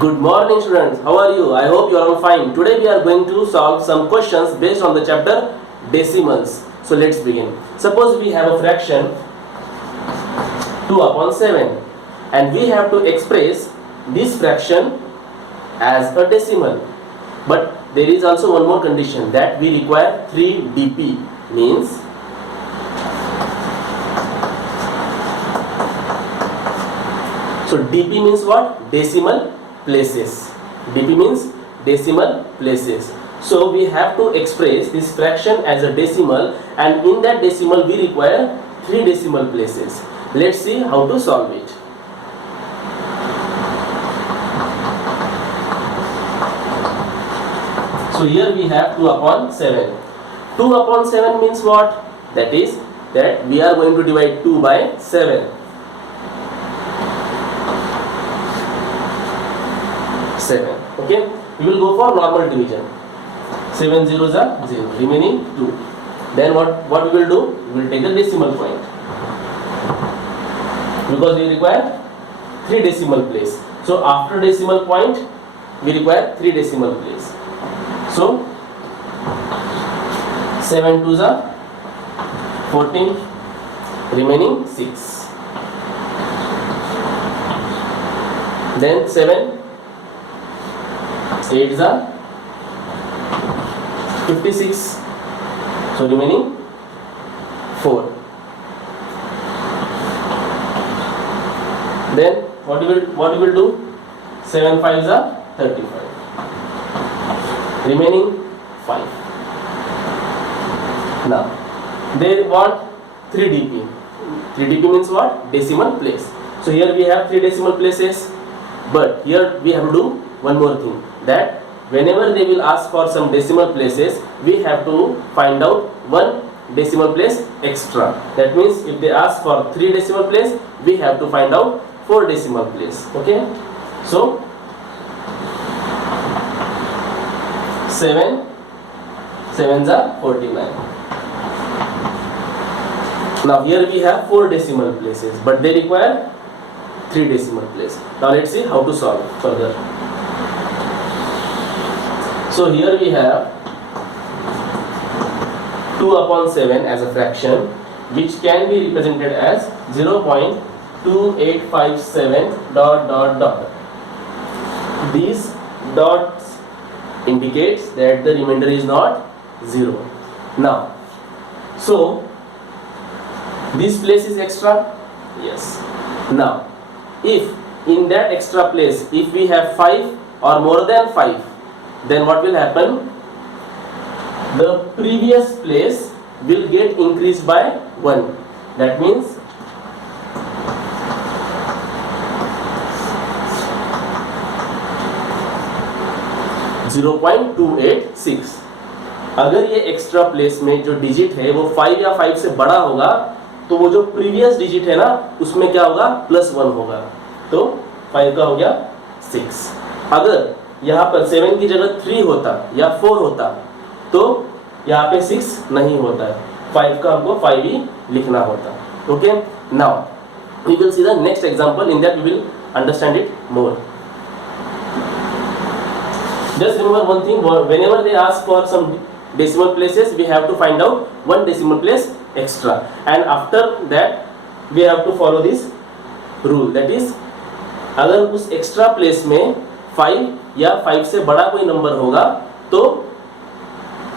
Good morning students, how are you? I hope you are all fine. Today we are going to solve some questions based on the chapter decimals. So let's begin. Suppose we have a fraction 2 upon 7 and we have to express this fraction as a decimal. But there is also one more condition that we require 3 dp, means so dp means what? Decimal places. dp means decimal places. So we have to express this fraction as a decimal, and in that decimal we require 3 decimal places. Let's see how to solve it. So here we have 2 upon 7. 2 upon 7 means what? That is that we are going to divide 2 by 7. 7. Okay, we will go for normal division. 7 zeros are 0, remaining 2. Then what we will do? We will take the decimal point, because we require 3 decimal place. So after decimal point we require 3 decimal place. So 7 2s are 14, remaining 6. Then 7 8s are 56, so remaining 4. Then what we will do? 7 5s are 35, remaining 5. Now they want 3 dp. 3 dp means what? Decimal place. So here we have 3 decimal places, but here we have to do one more thing, that whenever they will ask for some decimal places, we have to find out one decimal place extra. That means if they ask for 3 decimal place, we have to find out 4 decimal place. Okay, so 7 7s are 49. Now here we have 4 decimal places, but they require 3 decimal place. Now let's see how to solve further. So here we have 2 upon 7 as a fraction, which can be represented as 0.2857 ... These dots indicates that the remainder is not 0. Now, so this place is extra? Yes. Now, if in that extra place, if we have 5 or more than 5, then what will happen? The previous place will get increased by 1. That means 0.286. अगर ये extra place में जो digit है वो 5 या 5 से बड़ा होगा, तो वो जो प्रीवियस डिजिट है ना, उसमें क्या होगा? +1 होगा. तो 5 का हो गया 6. अगर यहाँ पर 7 की जगह 3 होता या 4 होता, तो यहाँ पे 6 नहीं होता है. 5 का हमको 5 ही लिखना होता. Okay, now we will see the next example. In that we will understand it more. Just remember one thing, whenever they ask for some decimal places, we have to find out one decimal place extra, and after that we have to follow this rule. That is, अगर उस extra place में 5 या 5 से बड़ा कोई number होगा, तो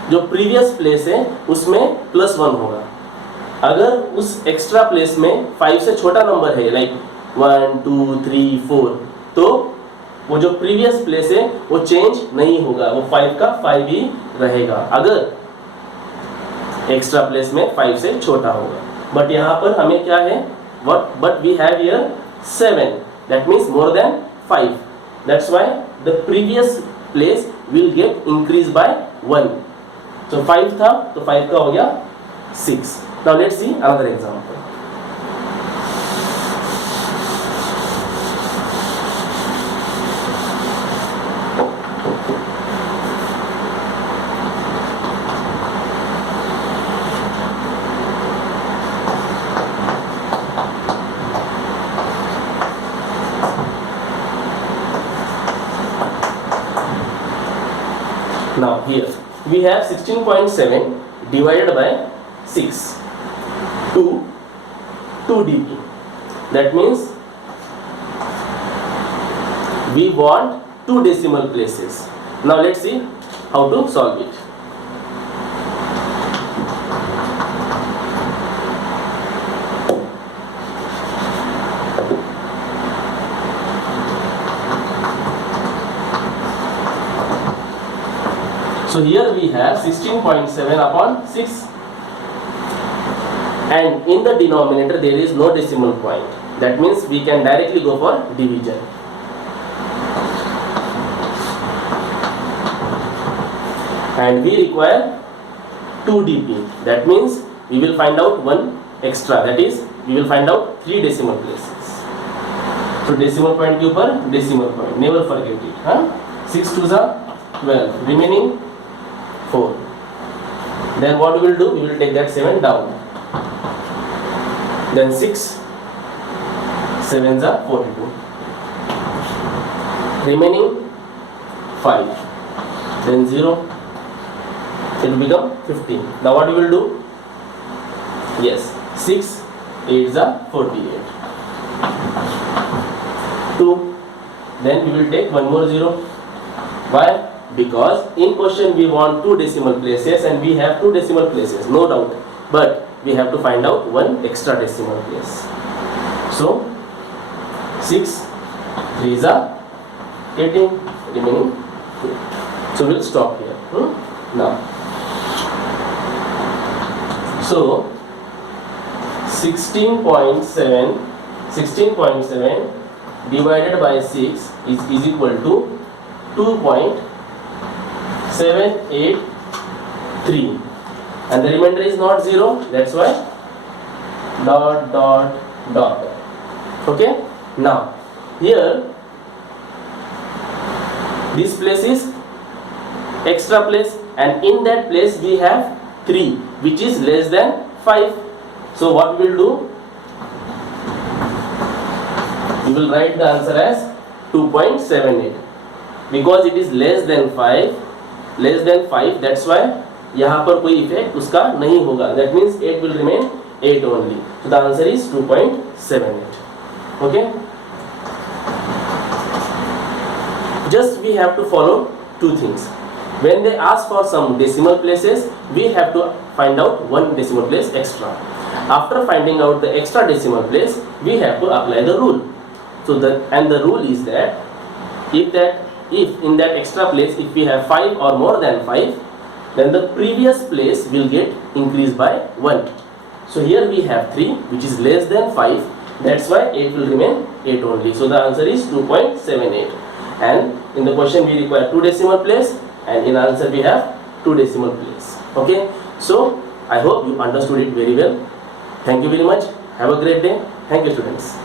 जो प्रीवियस प्लेस है उसमें +1 होगा. अगर उस एक्स्ट्रा प्लेस में 5 से छोटा नंबर है, लाइक 1 2 3 4, तो वो जो प्रीवियस प्लेस है वो चेंज नहीं होगा, वो 5 का 5 ही रहेगा अगर एक्स्ट्रा प्लेस में 5 से छोटा होगा. बट यहाँ पर हमें क्या है? But we have here 7, that means more than 5. That's why the previous place will get increase by 1. तो 5 था, तो 5 का हो गया 6. Now let's see another example. Now here we have 16.7 divided by 6 to 2 dp. That means we want 2 decimal places. Now let's see how to solve it. So here we have 16.7 upon 6, and in the denominator there is no decimal point. That means we can directly go for division. And we require 2 dp. That means we will find out one extra. That is, we will find out 3 decimal places. So decimal point के ऊपर decimal point. Never forget it. 6 2s are 12. Remaining 4. Then what we will do? We will take that 7 down. Then 6 7s are 42. Remaining 5. Then 0. It will become 15. Now what we will do? Yes, 6 8s are 48. 2. Then we will take one more 0. Why? Because in question we want 2 decimal places and we have 2 decimal places, no doubt. But we have to find out one extra decimal place. So 6 3s are 18, remaining 2. So we'll stop here. Now, so 16.7 divided by 6 is equal to 2.783, and the remainder is not 0. That's why dot dot dot. Okay. Now here this place is extra place, and in that place we have 3 which is less than 5. So what we will do? We will write the answer as 2.78 because it is less than 5. That's why यहाँ पर कोई effect उसका नहीं होगा. That means 8 will remain 8 only. So the answer is 2.78. Okay. Just we have to follow 2 things. When they ask for some decimal places, we have to find out one decimal place extra. After finding out the extra decimal place, we have to apply the rule. So the rule is that if in that extra place if we have 5 or more than 5, then the previous place will get increased by 1. So here we have 3 which is less than 5. That's why 8 will remain 8 only. So the answer is 2.78. And in the question we require 2 decimal place, and in answer we have 2 decimal place. Okay. So I hope you understood it very well. Thank you very much. Have a great day. Thank you, students.